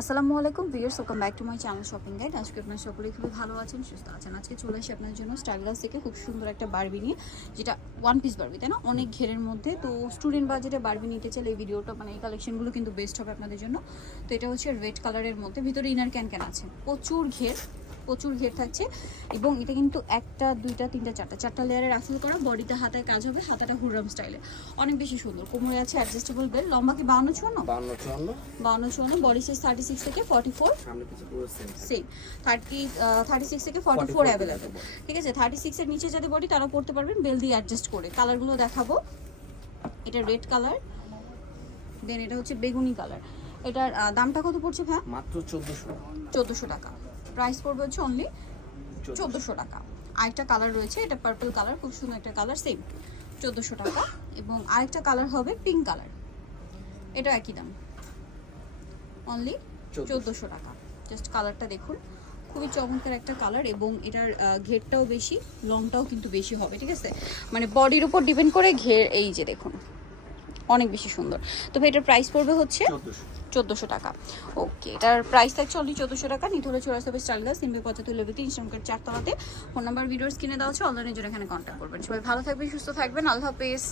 আসসালামু আলাইকুম viewers, welcome back to my channel shopping guide. আজকে আপনার সকলেই খুবই ভালো আছেন, সুস্থ আছেন। আজকে চলে আসি আপনার জন্য স্টাইলাস থেকে খুব সুন্দর একটা বারবি নিয়ে, যেটা ওয়ান পিস বারবি তাই না? অনেক ঘেরের মধ্যে। তো স্টুডেন্ট বাজেটে বারবি নিতে চাইলে এই ভিডিওটা মানে এই কালেকশনগুলো কিন্তু বেস্ট হবে আপনাদের জন্য। তো এটা হচ্ছে রেড কালারের মধ্যে, ভিতরে ইনার ক্যান ক্যান আছে। প্রচুর ঘের প্রচুর ঘের থাকছে এবং এটা কিন্তু একটা দুইটা তিনটা চারটা চারটা লেয়ারের রাফল করা বডিতে হাতায় কাজ হবে হাতাটা হুররাম স্টাইলে অনেক বেশি সুন্দর। কোমরে আছে অ্যাডজাস্টেবল বেল লম্বা কি বাউন্ন চুয়ান্ন? বান্ন চুয়ান্ন। বাউন্ন চুয়ান্ন বডি সাইজ থার্টি সিক্স থেকে forty four same same thirty thirty six থেকে ফর্টি ফোর অ্যাভেলেবেল ঠিক আছে? থার্টি সিক্সের নিচে যাদের বডি তারা পড়তে পারবেন। বেল দিয়ে অ্যাডজাস্ট করে কালারগুলো দেখাবো। এটা রেড কালার দেন এটা হচ্ছে বেগুনি কালার এটার দামটা কত পড়ছে ভাই মাত্র চোদ্দশো। চোদ্দোশো টাকা। প্রাইস পড়বে হচ্ছে অনলি চোদ্দোশো। টাকা। আরেকটা কালার রয়েছে এটা পার্পল কালার খুব সুন্দর একটা কালার সেম চোদ্দোশো টাকা। এবং আরেকটা কালার হবে পিঙ্ক কালার এটা একই দাম। অনলি চোদ্দোশো। টাকা। জাস্ট কালারটা দেখুন। খুবই চমৎকার একটা কালার এবং এটার ঘেরটাও বেশি লংটাও কিন্তু বেশি হবে ঠিক আছে? মানে বডির উপর ডিপেন্ড করে ঘের এই যে দেখুন। অনেক বেশি সুন্দর। তবে এটার প্রাইস পড়বে হচ্ছে চোদ্দশো। টাকা। ওকে এটার প্রাইস থাকছে অনলি চোদ্দোশো টাকা। নিতে হলে চলে আসতে পথে তুলে তিনবে পঁচাত্তর লেভেল ইনস্টাগ্রামের চারতলাতে ফোন নাম্বার ভিডিওস কিনে দেওয়া হচ্ছে অনলাইনে জন্য এখানে কন্ট্যাক্ট করবেন। সবাই ভালো থাকবেন সুস্থ থাকবেন। আল্লাহ হাফেজ।